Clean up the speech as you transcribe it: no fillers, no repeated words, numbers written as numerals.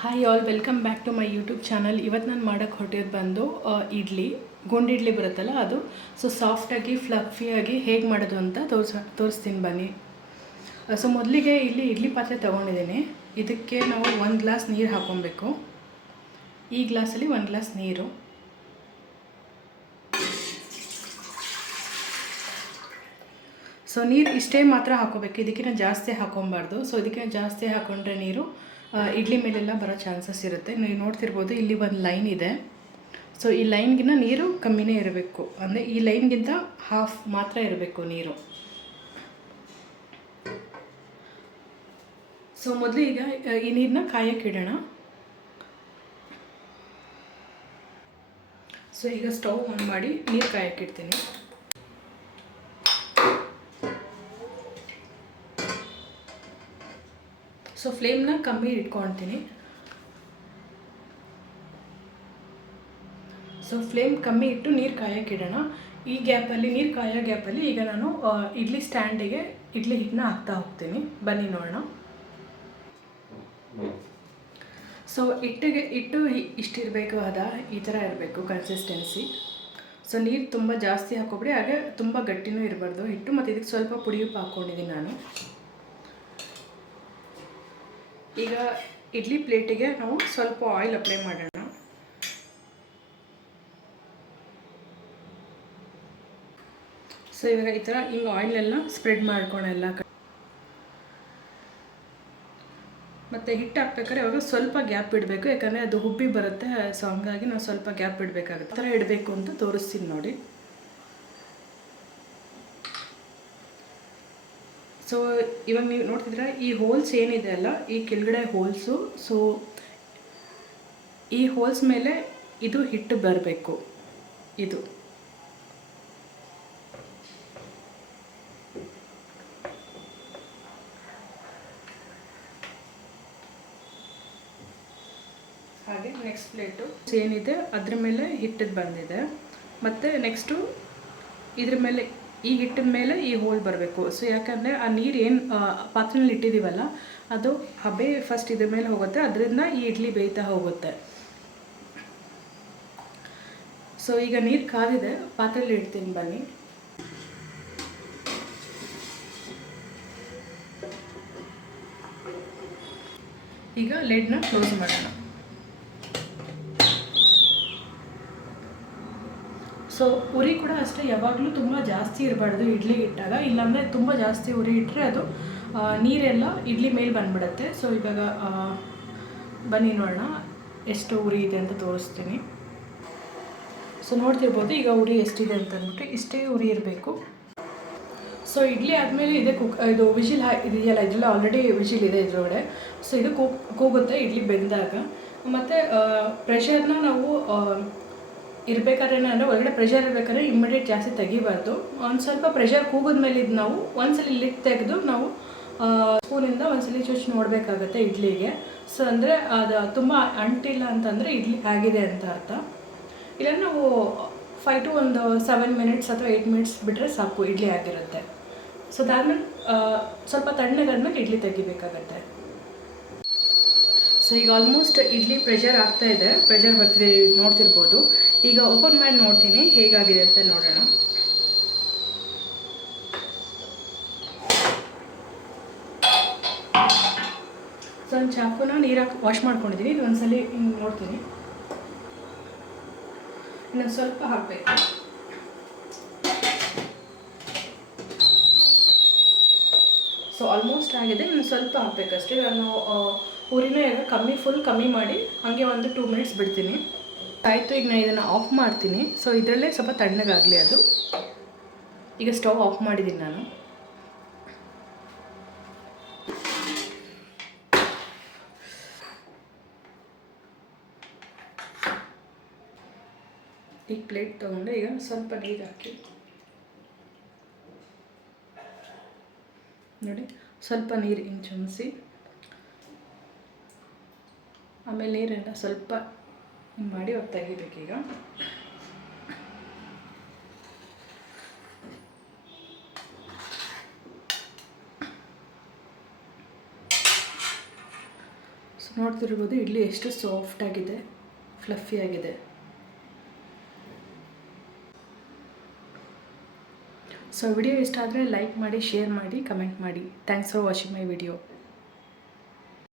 Hi all, welcome back to my YouTube channel. ಇವತ್ತು ನಾನು ಮಾಡೋಕ್ಕೆ ಹೊರಟಿದ್ದು ಬಂದು ಇಡ್ಲಿ, ಗುಂಡು ಇಡ್ಲಿ ಬರುತ್ತಲ್ಲ ಅದು. ಸೊ ಸಾಫ್ಟಾಗಿ ಫ್ಲಫಿಯಾಗಿ ಹೇಗೆ ಮಾಡೋದು ಅಂತ ತೋರಿಸ್ತೀನಿ ಬನ್ನಿ. ಸೊ ಮೊದಲಿಗೆ ಇಲ್ಲಿ ಇಡ್ಲಿ ಪಾತ್ರೆ ತೊಗೊಂಡಿದ್ದೀನಿ. ಇದಕ್ಕೆ ನಾವು 1 ಗ್ಲಾಸ್ ನೀರು ಹಾಕ್ಕೊಬೇಕು. ಈ ಗ್ಲಾಸಲ್ಲಿ 1 ಗ್ಲಾಸ್ ನೀರು. ಸೊ ನೀರು ಇಷ್ಟೇ ಮಾತ್ರ ಹಾಕೋಬೇಕು, ಇದಕ್ಕಿಂತ ಜಾಸ್ತಿ ಹಾಕೊಬಾರ್ದು. ಸೊ ಇದಕ್ಕಿಂತ ಜಾಸ್ತಿ ಹಾಕ್ಕೊಂಡ್ರೆ ನೀರು ಇಡ್ಲಿ ಮೇಲೆಲ್ಲ ಬರೋ ಚಾನ್ಸಸ್ ಇರುತ್ತೆ. ನೀವು ನೋಡ್ತಿರ್ಬೋದು, ಇಲ್ಲಿ ಒಂದು ಲೈನ್ ಇದೆ. ಸೊ ಈ ಲೈನ್ಗಿಂತ ನೀರು ಕಮ್ಮಿನೇ ಇರಬೇಕು, ಅಂದರೆ ಈ ಲೈನ್ಗಿಂತ ಹಾಫ್ ಮಾತ್ರ ಇರಬೇಕು ನೀರು. ಸೊ ಮೊದಲು ಈಗ ಈ ನೀರನ್ನ ಕಾಯಕ್ಕೆ ಇಡೋಣ. ಸೊ ಈಗ ಸ್ಟವ್ ಆನ್ ಮಾಡಿ ನೀರು ಕಾಯಕ್ಕೆ ಇಡ್ತೀನಿ. ಸೊ ಫ್ಲೇಮ್ನ ಕಮ್ಮಿ ಇಟ್ಕೊಳ್ತೀನಿ. ಸೊ ಫ್ಲೇಮ್ ಕಮ್ಮಿ ಇಟ್ಟು ನೀರು ಕಾಯಕ್ಕೆ ಇಡೋಣ. ಈ ಗ್ಯಾಪಲ್ಲಿ, ನೀರು ಕಾಯೋ ಗ್ಯಾಪಲ್ಲಿ ಈಗ ನಾನು ಇಡ್ಲಿ ಸ್ಟ್ಯಾಂಡಿಗೆ ಇಡ್ಲಿ ಹಿಟ್ಟನ್ನ ಹಾಕ್ತಾ ಹೋಗ್ತೀನಿ. ಬನ್ನಿ ನೋಡೋಣ. ಸೊ ಇಟ್ಟು ಇಷ್ಟಿರಬೇಕು, ಈ ಥರ ಇರಬೇಕು ಕನ್ಸಿಸ್ಟೆನ್ಸಿ. ಸೊ ನೀರು ತುಂಬ ಜಾಸ್ತಿ ಹಾಕೋಬಿಡಿ, ಹಾಗೆ ತುಂಬ ಗಟ್ಟಿನೂ ಇರಬಾರ್ದು ಹಿಟ್ಟು. ಮತ್ತು ಇದಕ್ಕೆ ಸ್ವಲ್ಪ ಪುಡಿ ಉಪ್ಪು ಹಾಕ್ಕೊಂಡಿದ್ದೀನಿ ನಾನು. ಈಗ ಇಡ್ಲಿ ಪ್ಲೇಟಿಗೆ ನಾವು ಸ್ವಲ್ಪ ಆಯಿಲ್ ಅಪ್ಲೈ ಮಾಡೋಣ. ಸೊ ಇವಾಗ ಈ ಥರ ಹಿಂಗೆ ಆಯಿಲೆಲ್ಲ ಸ್ಪ್ರೆಡ್ ಮಾಡ್ಕೊಳ್ಳೋಣ. ಮತ್ತು ಹಿಟ್ಟು ಹಾಕ್ಬೇಕಾದ್ರೆ ಇವಾಗ ಸ್ವಲ್ಪ ಗ್ಯಾಪ್ ಇಡಬೇಕು, ಯಾಕಂದರೆ ಅದು ಹುಬ್ಬಿ ಬರುತ್ತೆ. ಸೊ ಹಂಗಾಗಿ ನಾವು ಸ್ವಲ್ಪ ಗ್ಯಾಪ್ ಇಡಬೇಕಾಗುತ್ತೆ. ಆ ಥರ ಇಡಬೇಕು ಅಂತ ತೋರಿಸ್ತೀನಿ ನೋಡಿ. ಸೊ ಇವಾಗ ನೀವು ನೋಡ್ತಿದ್ರೆ ಈ ಹೋಲ್ಸ್ ಏನಿದೆ ಅಲ್ಲ, ಈ ಕೆಳಗಡೆ ಹೋಲ್ಸು. ಸೊ ಈ ಹೋಲ್ಸ್ ಮೇಲೆ ಇದು ಹಿಟ್ಟು ಬರಬೇಕು. ಇದು ಹಾಗೆ ನೆಕ್ಸ್ಟ್ ಪ್ಲೇಟು ಏನಿದೆ ಅದ್ರ ಮೇಲೆ ಹಿಟ್ಟದ್ದು ಬಂದಿದೆ. ಮತ್ತು ನೆಕ್ಸ್ಟು ಇದ್ರ ಮೇಲೆ, ಈ ಹಿಟ್ಟಿನ ಮೇಲೆ ಈ ಹೋಲ್ ಬರಬೇಕು. ಸೊ ಯಾಕಂದರೆ ಆ ನೀರು ಏನು ಪಾತ್ರೆಯಲ್ಲಿ ಇಟ್ಟಿದ್ದೀವಲ್ಲ, ಅದು ಹಬೆ ಫಸ್ಟ್ ಇದ್ರ ಮೇಲೆ ಹೋಗುತ್ತೆ, ಅದರಿಂದ ಈ ಇಡ್ಲಿ ಬೇಯ್ತಾ ಹೋಗುತ್ತೆ. ಸೊ ಈಗ ನೀರು ಕಾದಿದೆ, ಪಾತ್ರೆಯಲ್ಲಿ ಇಡ್ತೀನಿ ಬನ್ನಿ. ಈಗ ಲಿಡ್ನ ಕ್ಲೋಸ್ ಮಾಡೋಣ. ಸೊ ಉರಿ ಕೂಡ ಅಷ್ಟೇ, ಯಾವಾಗಲೂ ತುಂಬ ಜಾಸ್ತಿ ಇರಬಾರ್ದು ಇಡ್ಲಿ ಇಟ್ಟಾಗ. ಇಲ್ಲಾಂದರೆ ತುಂಬ ಜಾಸ್ತಿ ಉರಿ ಇಟ್ಟರೆ ಅದು ನೀರೆಲ್ಲ ಇಡ್ಲಿ ಮೇಲೆ ಬಂದುಬಿಡುತ್ತೆ. ಸೊ ಇವಾಗ ಬನ್ನಿ ನೋಡೋಣ ಎಷ್ಟು ಉರಿ ಇದೆ ಅಂತ ತೋರಿಸ್ತೀನಿ. ಸೊ ನೋಡ್ತಿರ್ಬೋದು ಈಗ ಉರಿ ಎಷ್ಟಿದೆ ಅಂತ ಅಂದ್ಬಿಟ್ಟು. ಇಷ್ಟೇ ಉರಿ ಇರಬೇಕು. ಸೊ ಇಡ್ಲಿ ಆದಮೇಲೆ ಇದು ವಿಜಿಲ್ ಇದೆಯಲ್ಲ, ಇದರಲ್ಲಿ ಆಲ್ರೆಡಿ ವಿಜಿಲ್ ಇದೆ ಇದರೊಳಗಡೆ. ಸೊ ಇದು ಕೂಗುತ್ತೆ ಇಡ್ಲಿ ಬೆಂದಾಗ. ಮತ್ತು ಪ್ರೆಷರ್ನ ನಾವು ಇರಬೇಕಾದ್ರೆ, ಅಂದರೆ ಒಳಗಡೆ ಪ್ರೆಷರ್ ಇರಬೇಕಾದ್ರೆ ಇಮ್ಮಿಡಿಯೇಟ್ ಜಾಸ್ತಿ ತೆಗಿಬಾರ್ದು. ಒಂದು ಸ್ವಲ್ಪ ಪ್ರೆಷರ್ ಕೂಗಿದ್ಮೇಲೆ ಇದು ನಾವು ಒಂದ್ಸಲ ಲಿಡ್ ತೆಗೆದು ನಾವು ಸ್ಪೂನಿಂದ ಒಂದ್ಸಲ ಚುಚ್ಚಿ ನೋಡಬೇಕಾಗತ್ತೆ ಇಡ್ಲಿಗೆ. ಸೊ ಅಂದರೆ ಅದು ತುಂಬ ಅಂಟಿಲ್ಲ ಅಂತಂದರೆ ಇಡ್ಲಿ ಆಗಿದೆ ಅಂತ ಅರ್ಥ. ಇಲ್ಲ ನಾವು 5 to 7 minutes ಅಥವಾ 8 minutes ಬಿಟ್ಟರೆ ಸಾಕು, ಇಡ್ಲಿ ಆಗಿರುತ್ತೆ. ಸೊ ಅದಾದ್ಮೇಲೆ ಸ್ವಲ್ಪ ತಣ್ಣಗಾದ್ಮೇಲೆ ಇಡ್ಲಿ ತೆಗಿಬೇಕಾಗತ್ತೆ. ಸೊ ಈಗ ಆಲ್ಮೋಸ್ಟ್ ಇಡ್ಲಿ ಪ್ರೆಷರ್ ಆಗ್ತಾ ಇದೆ, ಪ್ರೆಷರ್ ಬರ್ತಿದೆ ನೋಡ್ತಿರ್ಬೋದು. ಈಗ ಓಪನ್ ಮಾಡಿ ನೋಡ್ತೀನಿ ಹೇಗಾಗಿದೆ ಅಂತ ನೋಡೋಣ. ಸೊ ಒಂದು ಚಾಕುನ ನೀರಾಕಿ ವಾಶ್ ಮಾಡ್ಕೊಂಡಿದ್ದೀನಿ. ಒಂದ್ಸಲಿ ಹಿಂಗೆ ನೋಡ್ತೀನಿ. ಇನ್ನೊಂದು ಸ್ವಲ್ಪ ಹಾಕಬೇಕು. ಸೊ ಆಲ್ಮೋಸ್ಟ್ ಆಗಿದೆ, ಇನ್ನು ಸ್ವಲ್ಪ ಹಾಕಬೇಕಷ್ಟೇ. ನಾನು ಉರಿನ ಈಗ ಫುಲ್ ಕಮ್ಮಿ ಮಾಡಿ ಹಾಗೆ ಒಂದು 2 minutes ಬಿಡ್ತೀನಿ. ಆಯಿತು, ಈಗ ನಾನು ಇದನ್ನು ಆಫ್ ಮಾಡ್ತೀನಿ. ಸೊ ಇದರಲ್ಲೇ ಸ್ವಲ್ಪ ತಣ್ಣಗಾಗಲಿ ಅದು. ಈಗ ಸ್ಟವ್ ಆಫ್ ಮಾಡಿದ್ದೀನಿ ನಾನು. ಈಗ ಪ್ಲೇಟ್ ತೊಗೊಂಡೆ, ಈಗ ಸ್ವಲ್ಪ ನೀರು ಹಾಕಿ ನೋಡಿ, ಸ್ವಲ್ಪ ನೀರು ಹಿಂಗೆ ಚಮಚಿ, ಆಮೇಲೆ ನೀರೆಲ್ಲ ಸ್ವಲ್ಪ ಮಾಡಿ ಅವ್ರು ತೆಗಿಬೇಕೀಗ. ಸೊ ನೋಡ್ತಿರ್ಬೋದು ನೋಡ್ತಿರ್ಬೋದು ಇಡ್ಲಿ ಎಷ್ಟು ಸಾಫ್ಟಾಗಿದೆ, ಫ್ಲಫಿಯಾಗಿದೆ. ಸೊ ವಿಡಿಯೋ ಇಷ್ಟ ಆದರೆ ಲೈಕ್ ಮಾಡಿ, ಶೇರ್ ಮಾಡಿ, ಕಮೆಂಟ್ ಮಾಡಿ. Thanks for watching my video.